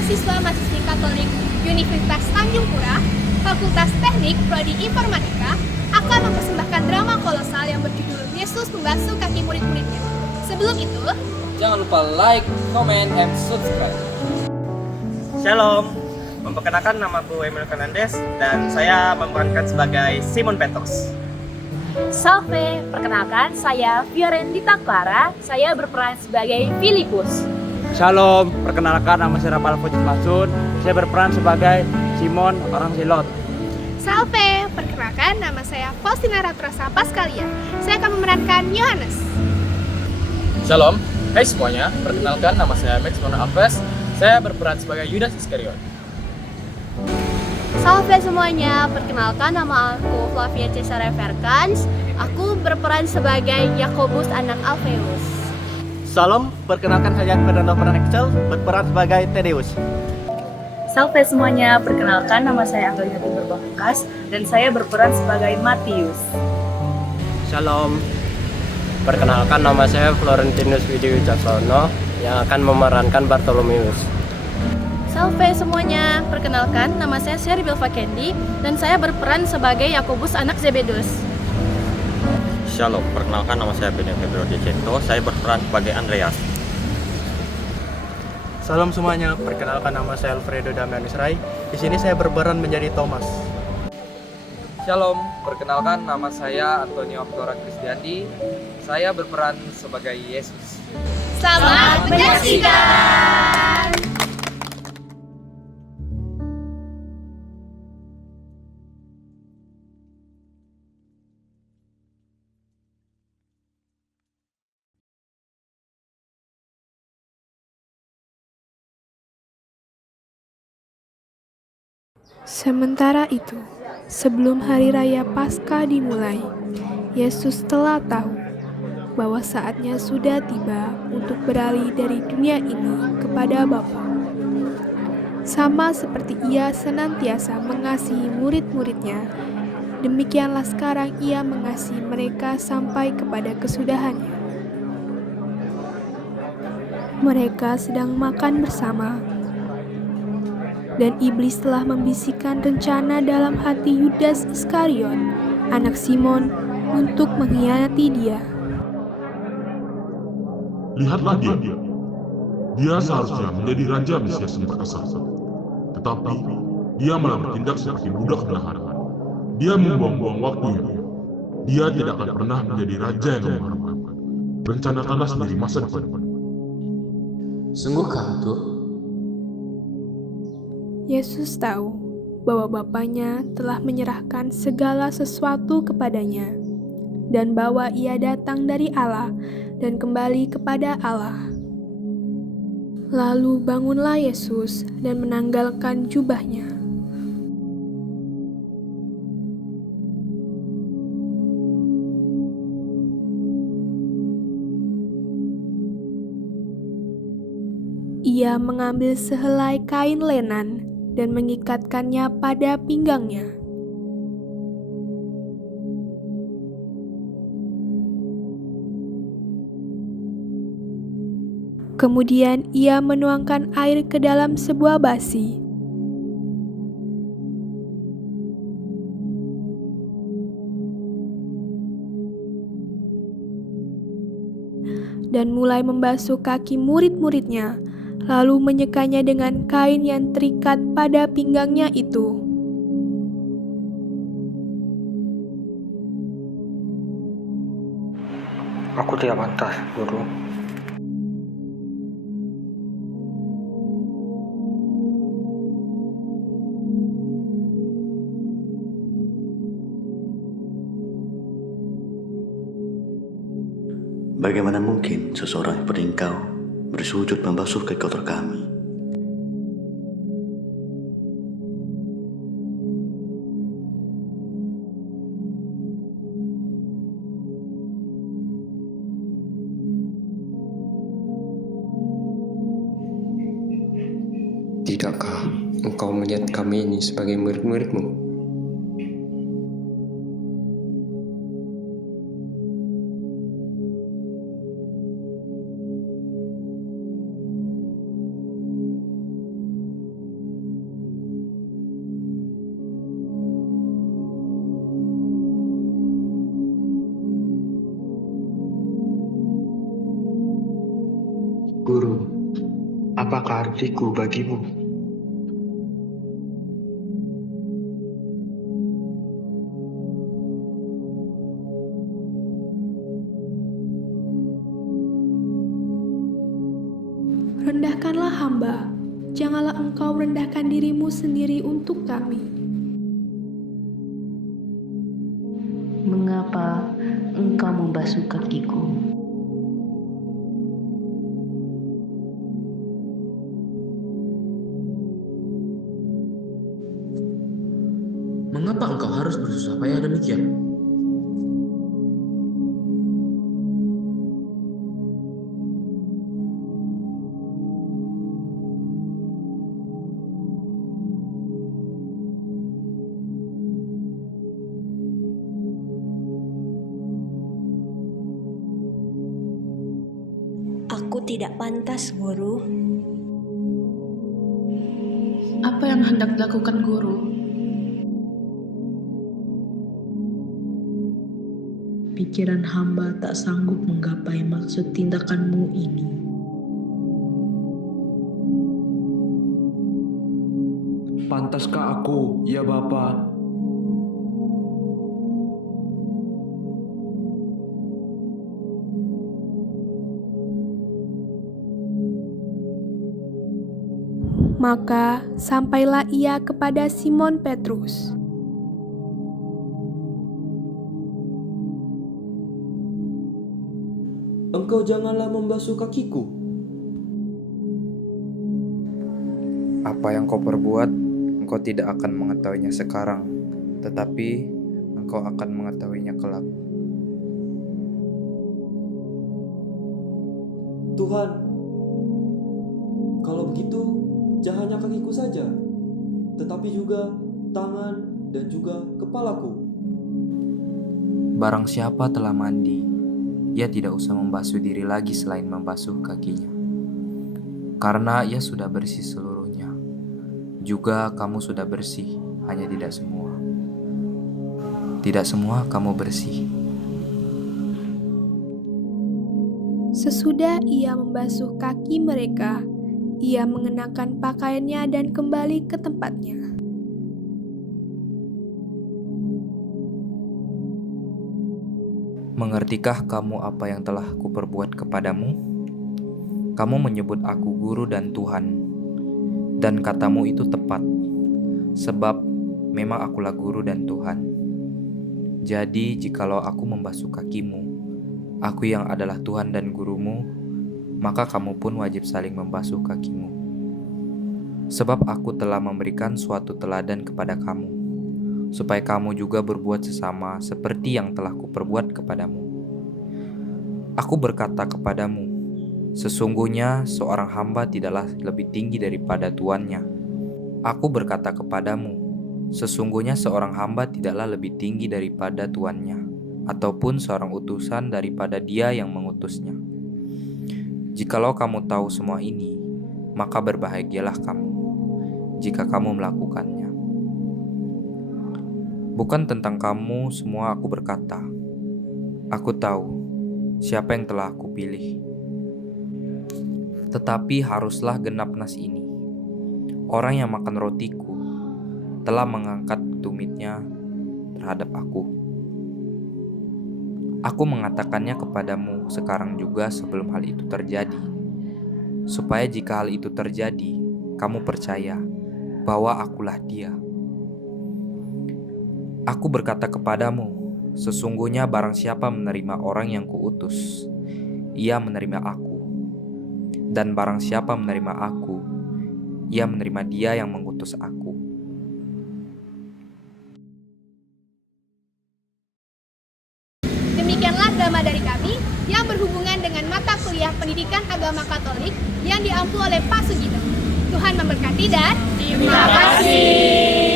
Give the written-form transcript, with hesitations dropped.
mahasiswa-mahasiswi Katolik Universitas Tanjung Pura, Fakultas Teknik Prodi Informatika, akan mempersembahkan drama kolosal yang berjudul Yesus Membasuh Kaki Murid-muridnya. Sebelum itu, jangan lupa like, comment, and subscribe. Shalom, memperkenalkan namaku Emil Fernandes dan saya memerankan sebagai Simon Petrus. Salve, perkenalkan saya Fiorendita Clara, saya berperan sebagai Filipus. Shalom, perkenalkan nama saya Rafael Fujit Masun, saya berperan sebagai Simon orang Silot. Salve, perkenalkan nama saya Faustina Ratrosa Paskalia, saya akan memerankan Yohanes. Shalom, hai semuanya, perkenalkan nama saya Max Mono Alves, saya berperan sebagai Yudas Iskariot. Salve semuanya, perkenalkan nama aku Flavia Cesare Verkans, aku berperan sebagai Yakobus anak Alfeus. Salam, perkenalkan saya Fernando Excel, berperan sebagai Tedeus. Salve semuanya, perkenalkan nama saya Anggelia Timur Pamungkas dan saya berperan sebagai Matius. Shalom, perkenalkan nama saya Florentinus Widi Wicaksono yang akan memerankan Bartolomeus. Salve semuanya, perkenalkan nama saya Sherry Belva Candy dan saya berperan sebagai Yakobus anak Zebedus. Shalom, perkenalkan nama saya Beniam Februari Decento, saya berperan sebagai Andreas. Salam semuanya, perkenalkan nama saya Alfredo Damianus Rai. Di sini saya berperan menjadi Thomas. Shalom, perkenalkan nama saya Antonio Oktora Kristiandi, saya berperan sebagai Yesus. Selamat menyaksikan! Sementara itu, sebelum hari raya Paskah dimulai, Yesus telah tahu bahwa saatnya sudah tiba untuk beralih dari dunia ini kepada Bapa. Sama seperti Ia senantiasa mengasihi murid-muridnya, demikianlah sekarang Ia mengasihi mereka sampai kepada kesudahannya. Mereka sedang makan bersama, dan iblis telah membisikkan rencana dalam hati Yudas Iskariot, anak Simon, untuk mengkhianati Dia. Lihatlah dia. Dia seharusnya menjadi raja Mesias yang perkasa. Tetapi dia malah bertindak seperti budak belahan. Dia membuang-buang waktunya. Dia tidak akan pernah menjadi raja yang mengharapkan. Rencanakanlah sendiri masa depan. Sungguhkah itu? Yesus tahu bahwa Bapanya telah menyerahkan segala sesuatu kepadanya, dan bahwa Ia datang dari Allah dan kembali kepada Allah. Lalu bangunlah Yesus dan menanggalkan jubahnya. Ia mengambil sehelai kain lenan dan mengikatkannya pada pinggangnya. Kemudian ia menuangkan air ke dalam sebuah basi. Dan mulai membasuh kaki murid-muridnya, lalu menyekanya dengan kain yang terikat pada pinggangnya itu. Aku tidak pantas, Guru. Bagaimana mungkin seseorang seperti engkau bersujud membasuh kaki kotor kami? Tidakkah engkau melihat kami ini sebagai murid-muridmu? Apakah artiku bagimu? Rendahkanlah hamba, janganlah engkau rendahkan dirimu sendiri untuk kami. Mengapa engkau membasuh kakiku? Mengapa engkau harus bersusah payah demikian? Aku tidak pantas, Guru. Apa yang hendak dilakukan Guru? Pikiran hamba tak sanggup menggapai maksud tindakanmu ini. Pantaskah aku, ya Bapa? Maka sampailah ia kepada Simon Petrus. Engkau janganlah membasuh kakiku. Apa yang kau perbuat, engkau tidak akan mengetahuinya sekarang, tetapi engkau akan mengetahuinya kelak. Tuhan, kalau begitu, jangan hanya kakiku saja, tetapi juga tangan dan juga kepalaku. Barang siapa telah mandi, ia tidak usah membasuh diri lagi selain membasuh kakinya, karena ia sudah bersih seluruhnya. Juga kamu sudah bersih, hanya tidak semua. Tidak semua kamu bersih. Sesudah ia membasuh kaki mereka, ia mengenakan pakaiannya dan kembali ke tempatnya. Mengertikah kamu apa yang telah kuperbuat kepadamu? Kamu menyebut aku guru dan Tuhan, dan katamu itu tepat, sebab memang akulah guru dan Tuhan. Jadi jikalau aku membasuh kakimu, aku yang adalah Tuhan dan gurumu, maka kamu pun wajib saling membasuh kakimu. Sebab aku telah memberikan suatu teladan kepada kamu, supaya kamu juga berbuat sesama seperti yang telah kuperbuat kepadamu. Aku berkata kepadamu, sesungguhnya seorang hamba tidaklah lebih tinggi daripada tuannya. Aku berkata kepadamu, sesungguhnya seorang hamba tidaklah lebih tinggi daripada tuannya, ataupun seorang utusan daripada dia yang mengutusnya. Jikalau kamu tahu semua ini, maka berbahagialah kamu jika kamu melakukannya. Bukan tentang kamu semua aku berkata. Aku tahu siapa yang telah aku pilih. Tetapi haruslah genap nas ini. Orang yang makan rotiku telah mengangkat tumitnya terhadap aku. Aku mengatakannya kepadamu sekarang juga sebelum hal itu terjadi, supaya jika hal itu terjadi, kamu percaya bahwa akulah Dia. Aku berkata kepadamu, sesungguhnya barang siapa menerima orang yang kuutus, ia menerima aku. Dan barang siapa menerima aku, ia menerima Dia yang mengutus aku. Demikianlah drama dari kami yang berhubungan dengan mata kuliah pendidikan agama Katolik yang diampu oleh Pak Sugito. Tuhan memberkati dan terima kasih.